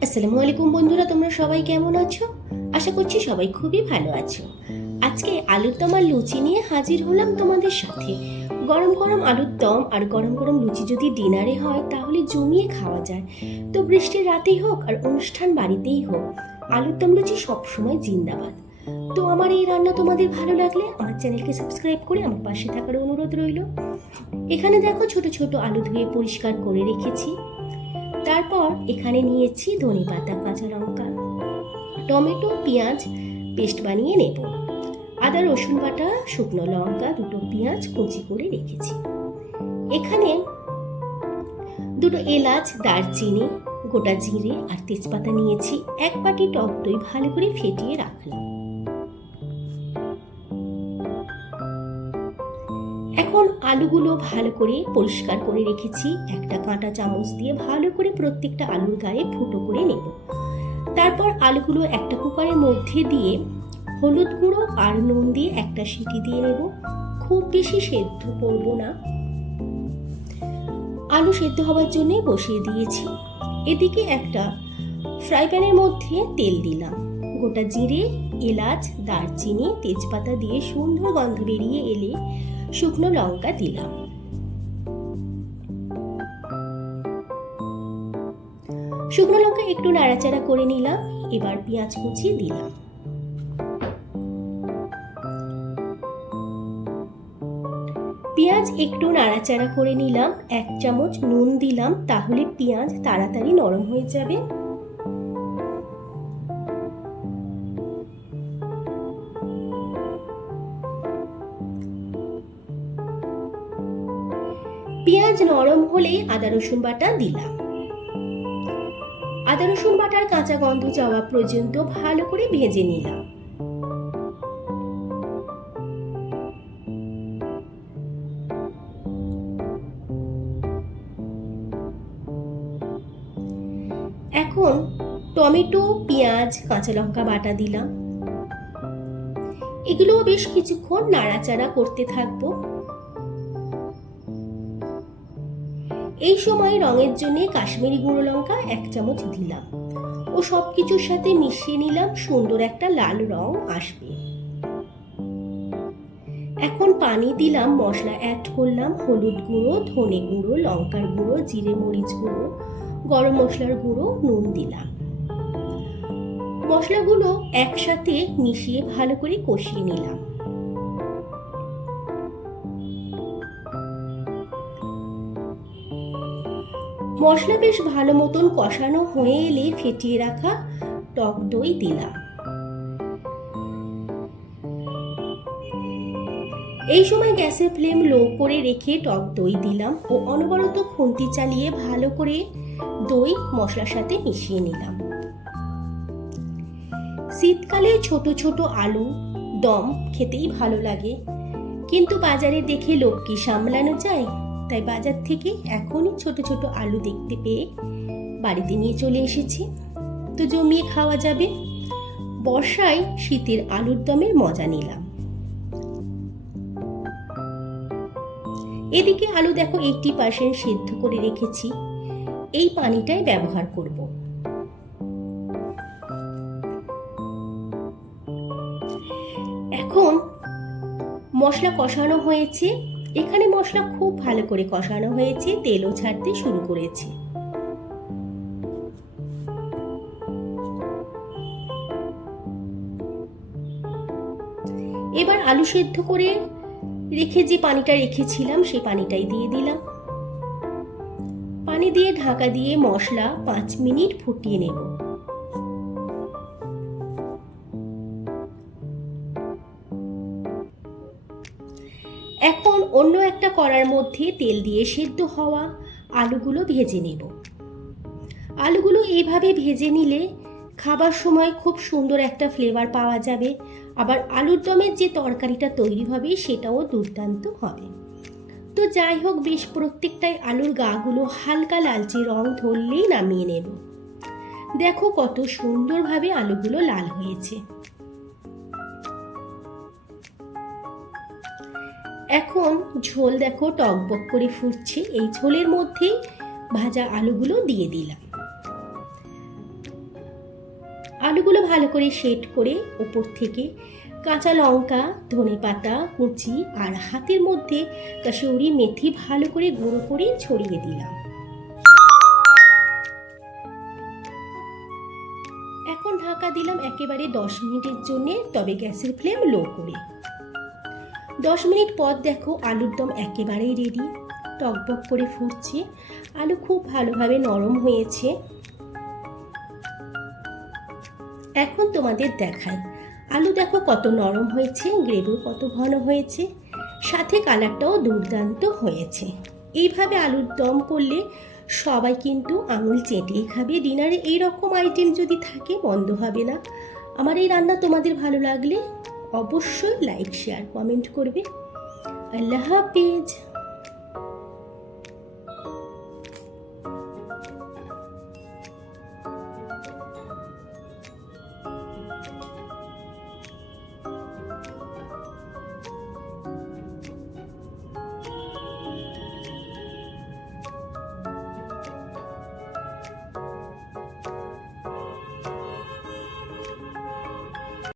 আসসালামু আলাইকুম বন্ধুরা, তোমরা সবাই কেমন আছো? আশা করছি সবাই খুবই ভালো আছো। আজকে আলুর দম আর লুচি নিয়ে হাজির হলাম তোমাদের সাথে। গরম গরম আলুর দম আর গরম গরম লুচি যদি ডিনারে হয় তাহলে জমিয়ে খাওয়া যায়। তো বৃষ্টির রাতেই হোক আর অনুষ্ঠান বাড়িতেই হোক, আলুর দম লুচি সবসময় জিন্দাবাদ। তো আমার এই রান্না তোমাদের ভালো লাগলে আমার চ্যানেলকে সাবস্ক্রাইব করে আমার পাশে থাকার অনুরোধ রইল। এখানে দেখো ছোট ছোট আলু ধুয়ে পরিষ্কার করে রেখেছি। তারপর এখানে নিয়েছি ধনেপাতা, কাঁচা লঙ্কা, টমেটো, পেঁয়াজ পেস্ট বানিয়ে নেব। আদা রসুন বাটা, শুকনো লঙ্কা, দুটো পেঁয়াজ কুচি করে রেখেছি। এখানে দুটো এলাচ, দারচিনি, গোটা জিরে আর তেজপাতা নিয়েছি। এক বাটি টক দই ভালো করে ফেটিয়ে রাখলাম। এখন আলুগুলো ভালো করে পরিষ্কার করে রেখেছি। একটা কাঁটা চামচ দিয়ে ভালো করে প্রত্যেকটা আলুর গায়ে ফুটো করে নেব। তারপর আলুগুলো একটা কুকারের মধ্যে দিয়ে হলুদ গুঁড়ো আর নুন দিয়ে একটা সিটি দিয়ে নেব। খুব বেশি সেদ্ধ করব না। আলু সেদ্ধ হওয়ার জন্য বসিয়ে দিয়েছি। এদিকে একটা ফ্রাই প্যানের মধ্যে তেল দিলাম। গোটা জিরে, এলাচ, দারচিনি, তেজপাতা দিয়ে সুন্দর গন্ধ বেরিয়ে এলে শুকনো লঙ্কা দিলাম। শুকনো লঙ্কা একটু নাড়াচাড়া করে নিলাম। এবার পেঁয়াজ কুচি দিলাম। পেঁয়াজ একটু নাড়াচাড়া করে নিলাম। এক চামচ নুন দিলাম, তাহলে পেঁয়াজ তাড়াতাড়ি নরম হয়ে যাবে। পেঁয়াজ নরম হলে আদা রসুন বাটা দিলাম। আদা রসুন বাটার কাঁচা গন্ধ যাওয়া পর্যন্ত ভালো করে ভেজে নিলাম। এখন টমেটো, পেঁয়াজ, কাঁচা লঙ্কা বাটা দিলাম। এগুলো বেশ কিছুক্ষণ নাড়াচাড়া করতে থাকবো। এই সময় রঙের জন্য কাশ্মীরি গুঁড়ো লঙ্কা এক চামচ দিলাম ও সবকিছুর সাথে মিশিয়ে নিলাম। সুন্দর একটা লাল রং আসবে। এখন পানি দিলাম, মশলা অ্যাড করলাম। হলুদ গুঁড়ো, ধনে গুঁড়ো, লঙ্কার গুঁড়ো, জিরে মরিচ গুঁড়ো, গরম মশলার গুঁড়ো, নুন দিলাম। মশলাগুলো একসাথে মিশিয়ে ভালো করে কষিয়ে নিলাম। মশলা বেশ ভালো মতন কষানো হয়ে এলে ফেটিয়ে রাখা টক দই দিলাম। এই সময় গ্যাসের ফ্লেম লো করে রেখে টক দই দিলাম ও অনবরত খুন্তি চালিয়ে ভালো করে দই মশলার সাথে মিশিয়ে নিলাম। শীতকালে ছোট ছোট আলু দম খেতেই ভালো লাগে, কিন্তু বাজারে দেখে লোক কি সামলানো যায়? তাই বাজার থেকে এখনই ছোট ছোট আলু দেখতে পেয়ে বাড়িতে নিয়ে চলে এসেছি। তো জমিয়ে খাওয়া যাবে। বর্ষায় শীতের আলুর দমের মজা নিলাম। এদিকে আলু দেখো 80% সিদ্ধ করে রেখেছি। এই পানিটাই ব্যবহার করব। এখন মশলা কষানো হয়েছে। এখানে মশলা খুব ভালো করে কষানো হয়েছে, তেলও ছাড়তে শুরু করেছে। এবার আলু সেদ্ধ করে রেখে যে পানিটা রেখেছিলাম সেই পানিটাই দিয়ে দিলাম। পানি দিয়ে ঢাকা দিয়ে মশলা 5 মিনিট ফুটিয়ে নেব। এখন অন্য একটা কড়ার মধ্যে তেল দিয়ে সেদ্ধ হওয়া আলুগুলো ভেজে নেব। আলুগুলো এইভাবে ভেজে নিলে খাবার সময় খুব সুন্দর একটা ফ্লেভার পাওয়া যাবে। আবার আলুর দমের যে তরকারিটা তৈরি হবে সেটাও দুর্দান্ত হবে। তো যাই হোক, বেশ প্রত্যেকটাই আলুর গাগুলো হালকা লালচে রং ধরলেই নামিয়ে নেব। দেখো কত সুন্দরভাবে আলুগুলো লাল হয়েছে। এখন ঝোল দেখো টকবক করে ফুটছে। এই ঝোলের মধ্যেই ভাজা আলুগুলো দিয়ে দিলাম। আলুগুলো ভালো করে সেট করে ওপর থেকে কাঁচা লঙ্কা, ধনেপাতা কুচি আর হাতের মধ্যে কসুরি মেথি ভালো করে গুঁড়ো করে ছড়িয়ে দিলাম। এখন ঢাকা দিলাম একেবারে 10 মিনিটের জন্য, তবে গ্যাসের ফ্লেম লো করে। 10 মিনিট পর দেখো আলুর দম একেবারেই রেডি, টকবক করে ফুটছে, আলু খুব ভালোভাবে নরম হয়েছে। এখন তোমাদের দেখাই, আলু দেখো কত নরম হয়েছে, গ্রেভিও কত ঘন হয়েছে, সাথে কালারটাও দুর্দান্ত হয়েছে। এইভাবে আলুর দম করলে সবাই কিন্তু আঙুল চেটেই খাবে। ডিনারে এই রকম আইটেম যদি থাকে বন্ধ হবে না। আমার এই রান্না তোমাদের ভালো লাগলে অবশ্যই লাইক, শেয়ার, কমেন্ট করবে। আল্লাহ হাফিজ।